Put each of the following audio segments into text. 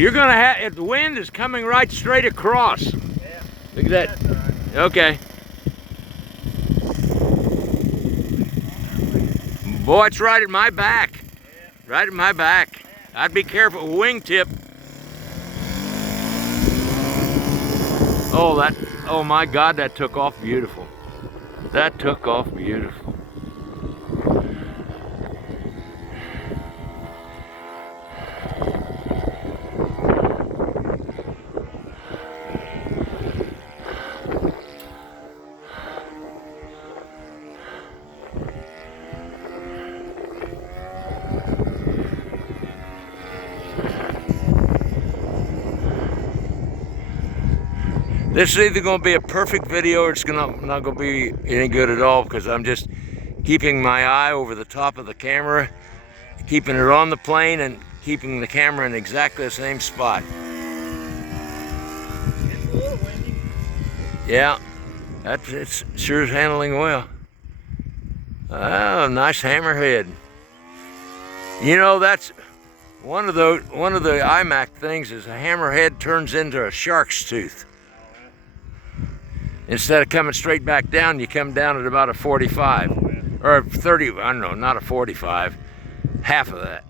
You're gonna have, the wind is coming right straight across. Yeah. Look at that. That's all right. Okay. Boy, it's right at my back. Yeah. Right at my back. I'd be careful, wingtip. Oh, oh my God, that took off beautiful. That took off beautiful. This is either going to be a perfect video or it's not going to be any good at all, because I'm just keeping my eye over the top of the camera, keeping it on the plane and keeping the camera in exactly the same spot. It's a little windy. Yeah, it's sure is handling well. Oh, nice hammerhead. You know, that's one of the iMac things is a hammerhead turns into a shark's tooth. Instead of coming straight back down, you come down at about a 45 or a 30. I don't know, not a 45, half of that.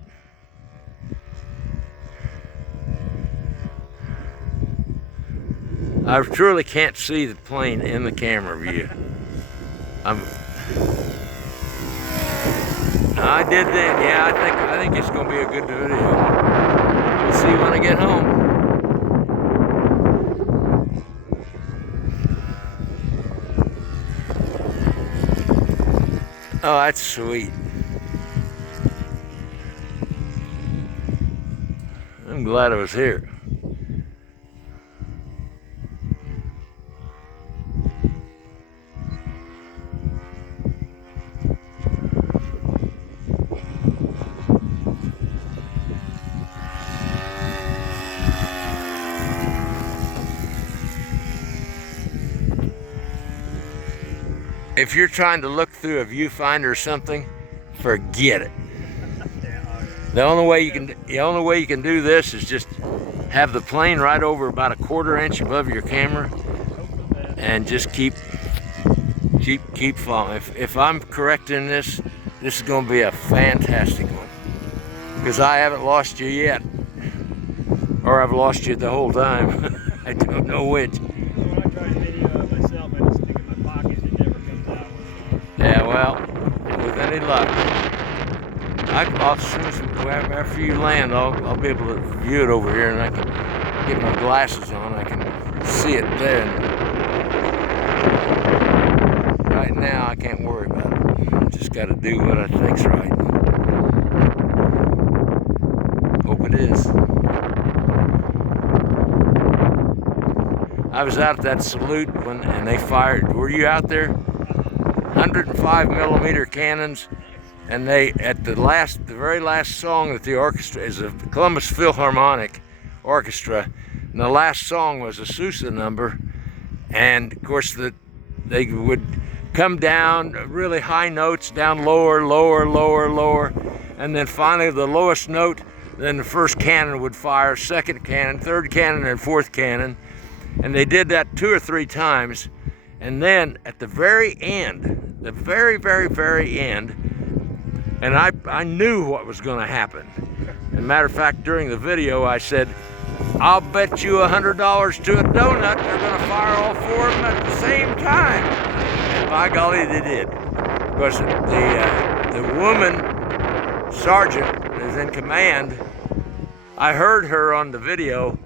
I truly can't see the plane in the camera view. I did that. Yeah, I think it's going to be a good video. We'll see when I get home. Oh, that's sweet. I'm glad I was here. If you're trying to look through a viewfinder or something, forget it. The only way you can do this is just have the plane right over about a 1/4 inch above your camera, and just keep following. If I'm correct in this, this is going to be a fantastic one, because I haven't lost you yet, or I've lost you the whole time. I don't know which. When I try to video of myself, I just stick it in my pocket. It never comes out. Yeah, well, with any luck, as soon as after you land, I'll be able to view it over here, and I can get my glasses on. I can see it then. Right now, I can't worry about it. Just got to do what I think's right. Hope it is. I was out at that salute and they fired. Were you out there? 105mm cannons, and they at the very last song that the orchestra is a Columbus Philharmonic Orchestra, and the last song was a Sousa number, and of course they would come down really high notes, down lower, lower, lower, lower, and then finally the lowest note. Then the first cannon would fire, second cannon, third cannon, and fourth cannon, and they did that 2 or 3 times. And then at the very end, the very, very, very end, and I knew what was going to happen. As a matter of fact, during the video, I said, I'll bet you $100 to a donut they're going to fire all 4 of them at the same time. And by golly, they did. Because the woman sergeant is in command. I heard her on the video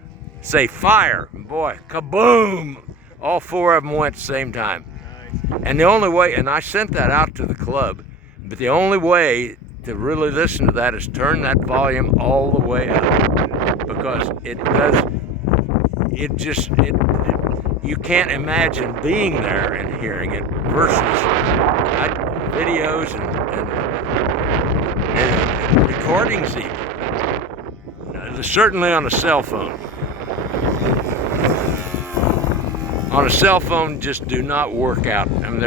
say, fire. And boy, kaboom! All 4 of them went at the same time. Nice. And the only way, and I sent that out to the club, but the only way to really listen to that is turn that volume all the way up, because you can't imagine being there and hearing it versus videos and recordings even. Certainly on a cell phone. On a cell phone, just do not work out. I mean,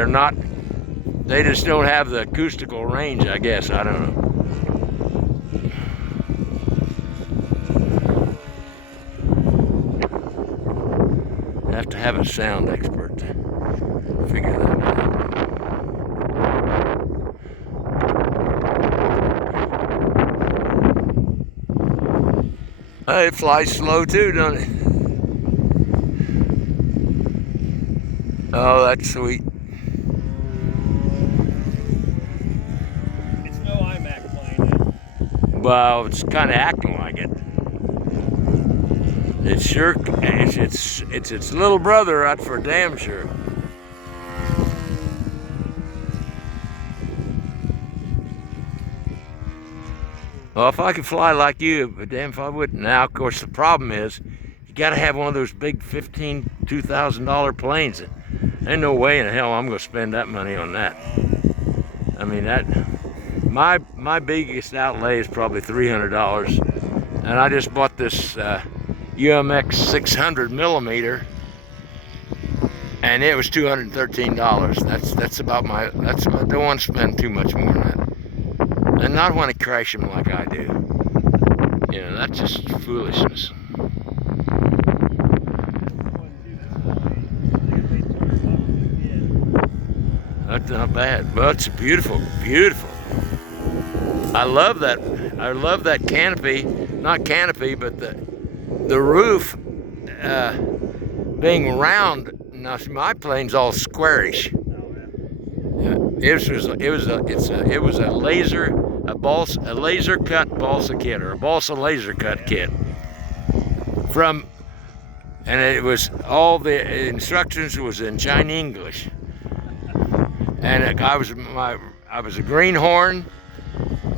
they just don't have the acoustical range, I guess. I don't know. have to have a sound expert to figure that out. It flies slow too, don't it? Oh, that's sweet. It's no iMac plane. Well, it's kind of acting like it. It's sure, it's its little brother, that's for damn sure. Well, if I could fly like you, but damn if I wouldn't. Now, of course, the problem is, you got to have one of those big $2,000 planes. Ain't no way in hell I'm going to spend that money on that. I mean, my biggest outlay is probably $300, and I just bought this UMX 600 millimeter, and it was $213. That's about I don't want to spend too much more than that. And not want to crash them like I do. You know, that's just foolishness. That's not bad. Well, it's beautiful, beautiful. I love that. I love that canopy. Not canopy, but the roof being round. Now, see, my plane's all squarish. It was a laser cut balsa kit, or a balsa laser cut kit and it was, all the instructions was in Chinese English, and I was a greenhorn,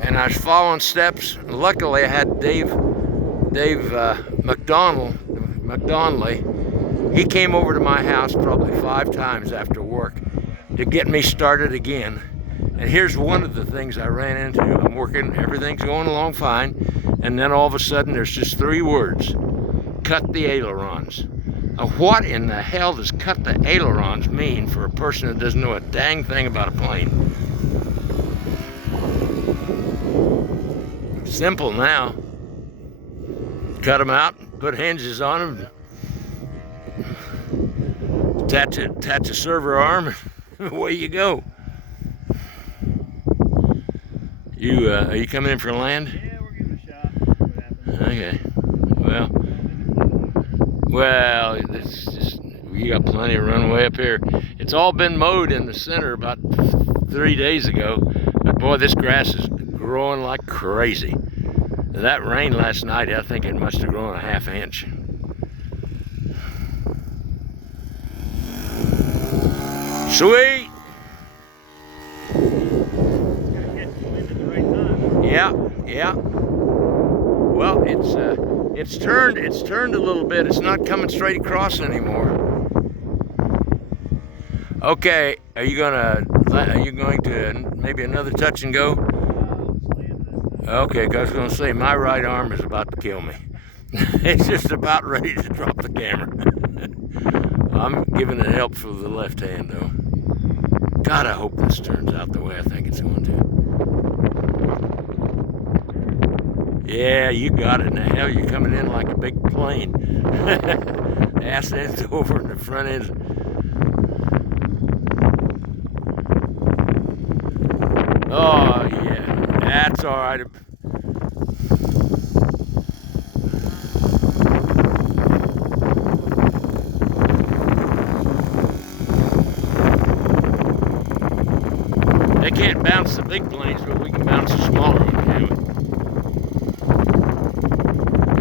and I was following steps. Luckily I had Dave McDonley. He came over to my house probably 5 times after work to get me started again. And here's one of the things I ran into. I'm working, everything's going along fine, and then all of a sudden there's just 3 words: cut the ailerons. Now, what in the hell does cut the ailerons mean for a person that doesn't know a dang thing about a plane? Simple now. Cut them out, put hinges on them, attach a server arm, and away you go. Are you coming in for land? Yeah, we're giving it a shot. What happens. Okay. Well, it's just, we got plenty of runway up here. It's all been mowed in the center about 3 days ago, but boy, this grass is growing like crazy. And that rain last night, I think it must have grown a ½ inch. Sweet. Yeah. Well, it's turned a little bit. It's not coming straight across anymore. Okay, are you going to maybe another touch and go? Okay, 'cause I was going to say my right arm is about to kill me. It's just about ready to drop the camera. I'm giving it help for the left hand though. God, I hope this turns out the way I think it's going to. Yeah, you got it. Now, hell, you're coming in like a big plane. Ass end's over and the front end's... Oh, yeah. That's all right. They can't bounce the big planes, but we can bounce the smaller ones, can we?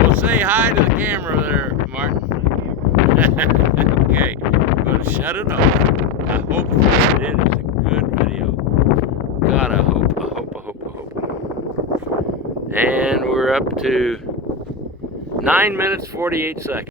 Well, say hi to the camera there, Martin. Okay, I'm going to shut it off. I hope it is a good video. God, I hope. And we're up to 9 minutes, 48 seconds.